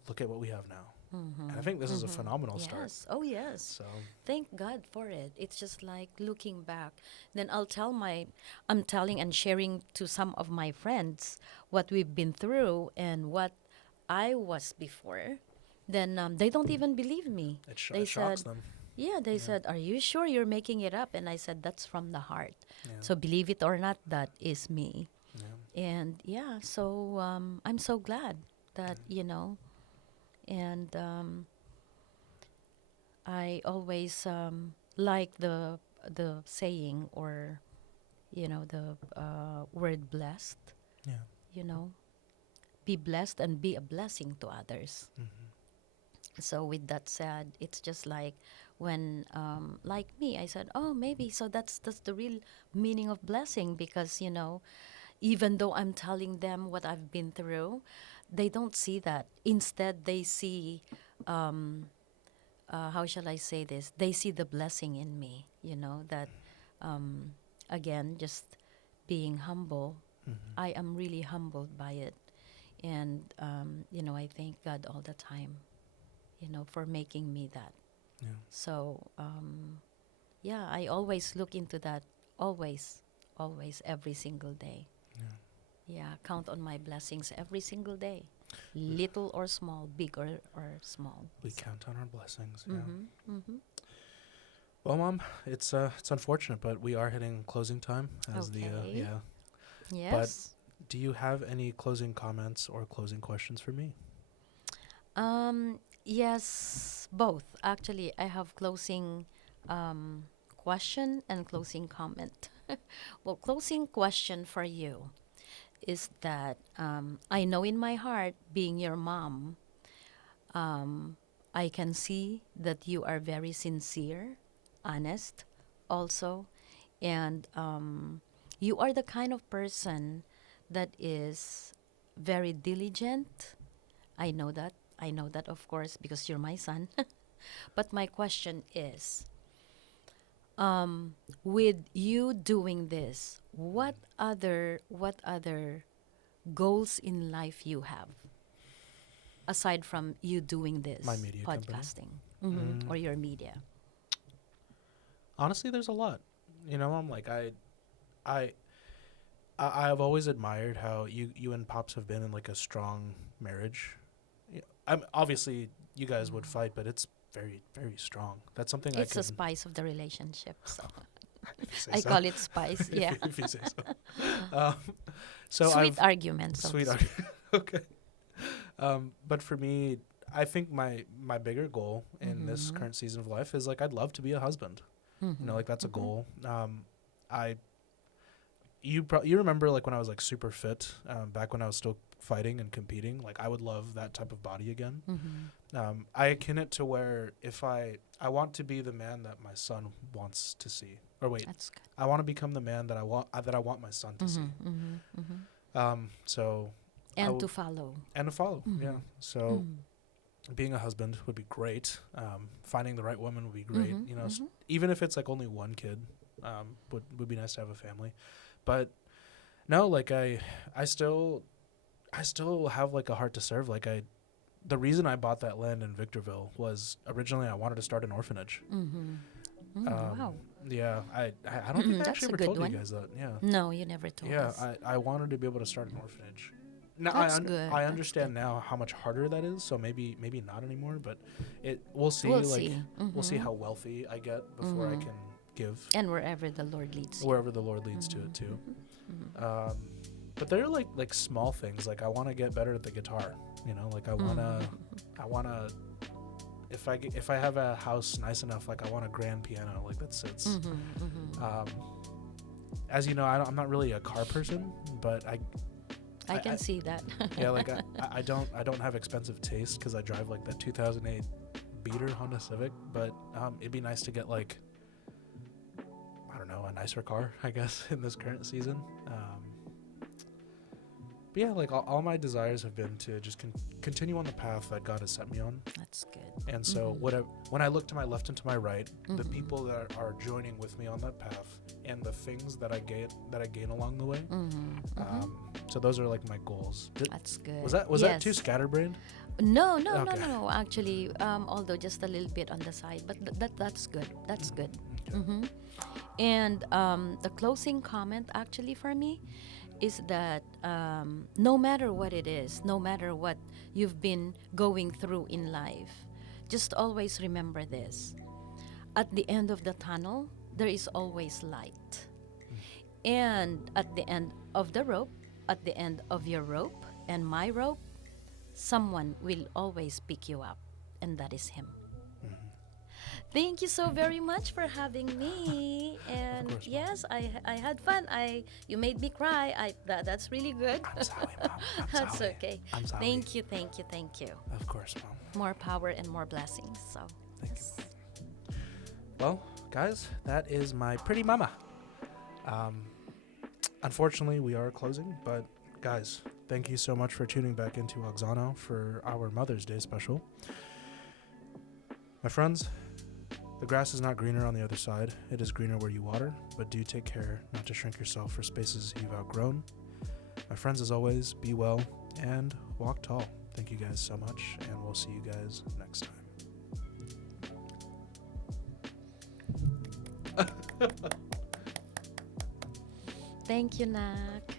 look at what we have now. And I Mm-hmm. think this is a Mm-hmm. phenomenal start. Yes. Oh, yes. So, Thank God for it. It's just like looking back. Then I'm telling and sharing to some of my friends what we've been through and what I was before. Then they don't even believe me. They it shocks said, them. yeah, they Yeah. said, "Are you sure you're making it up?" And I said, "That's from the heart." Yeah. So believe it or not, that is me. Yeah. And yeah, so I'm so glad that, and I always like the saying, or the word blessed. Yeah. You know, be blessed and be a blessing to others. Mm-hmm. So with that said, it's just like when like me, I said, oh, maybe so that's the real meaning of blessing, because even though I'm telling them what I've been through, they don't see that. Instead, they see, how shall I say this? They see the blessing in me, that, um, again, just being humble. Mm-hmm. I am really humbled by it. And, I thank God all the time, for making me that. Yeah. So, yeah, I always look into that, always, always, every single day. Yeah. Yeah, count on my blessings every single day, little or small, big or small. We count on our blessings. Yeah. Mm-hmm. Mm-hmm. Well, Mom, it's unfortunate, but we are hitting closing time as the Okay. yeah. But Yes. do you have any closing comments or closing questions for me? Yes, both. Actually, I have closing question and closing comment. Well, closing question for you is that I know in my heart, being your mom, um, I can see that you are very sincere, honest, also, and you are the kind of person that is very diligent. I know that. I know that, of course, because you're my son. But my question is, with you doing this, what other goals in life you have aside from you doing My this media company. podcasting, Mm, or your media? honestly, there's a lot. I'm like I I've always admired how you and Pops have been in like a strong marriage. Yeah, I'm obviously you guys would fight, but it's very very strong. That's something I It's a could. spice of the relationship. So If you say I so. call it spice. if, Yeah. if you say so. Um, so Sweet I've arguments, so to sweet. speak. Okay. But for me, I think my bigger goal in this Mm-hmm. current season of life is like I'd love to be a husband. You know, Mm-hmm. like that's a Mm-hmm. goal. I you remember like when I was like super fit, back when I was still fighting and competing. Like I would love that type of body again. Mm-hmm. I akin it to where if I want to be the man that my son wants to see. Or wait, That's good. I want to become the man that I want my son to see. Mm-hmm. Mm-hmm. Mm-hmm. So I And would to follow. and to follow. Yeah. Mm-hmm. So Mm-hmm. being a husband would be great. Finding the right woman would be great. Mm-hmm. You know, Mm-hmm. even if it's like only one kid, would be nice to have a family. But no, like I still have like a heart to serve. The reason I bought that land in Victorville was originally I wanted to start an orphanage. Mm-hmm. Wow. Yeah, I don't think I That's actually a ever good told you one. guys that. Yeah, No, you never told yeah, us. I wanted to be able to start an orphanage. Now That's good. I That's understand good. now how much harder that is. So maybe not anymore. But we'll see. We'll Like see. we'll see Mm-hmm. how wealthy I get before I Mm-hmm. can give And wherever the Lord leads you. wherever the Lord leads to it too. Mm-hmm. But there are like small things. Like I want to get better at the guitar. You know, like I wanna if I have a house nice enough, like I want a grand piano like that sits. Mm-hmm. Mm-hmm. As you know, I'm not really a car person, but I can see that. yeah, like I don't have expensive taste because I drive like that 2008 beater Honda Civic. But it'd be nice to get like I don't know a nicer car, I guess, in this current season. But yeah, like all my desires have been to just continue on the path that God has set me on. That's good. And so when I look to my left and to my right, the Mhm. people that are joining with me on that path and the things that I gain along the way. Mm-hmm. So those are like my goals. That's good. Was that too Yes. scatterbrained? No, no, no, Okay. no, no. Actually, although just a little bit on the side, but that's good. That's good. Okay. Mm-hmm. And the closing comment actually for me is that no matter what it is, no matter what you've been going through in life, just always remember this. At the end of the tunnel, there is always light. And at the end of the rope, at the end of your rope and my rope, someone will always pick you up, and that is Him. Thank you so very much for having me. And course, Mom. yes, I had fun. You made me cry. That's really good. I'm sorry, Mom. I'm That's sorry. okay. I'm sorry. Thank you, thank you, thank you. Of course, Mom. More power and more blessings. So, Thank you. Well, guys, that is my pretty mama. Unfortunately, we are closing, but guys, thank you so much for tuning back into Auxano for our Mother's Day special. My friends, the grass is not greener on the other side. It is greener where you water, but do take care not to shrink yourself for spaces you've outgrown. My friends, as always, be well and walk tall. Thank you guys so much, and we'll see you guys next time. thank you, Nak.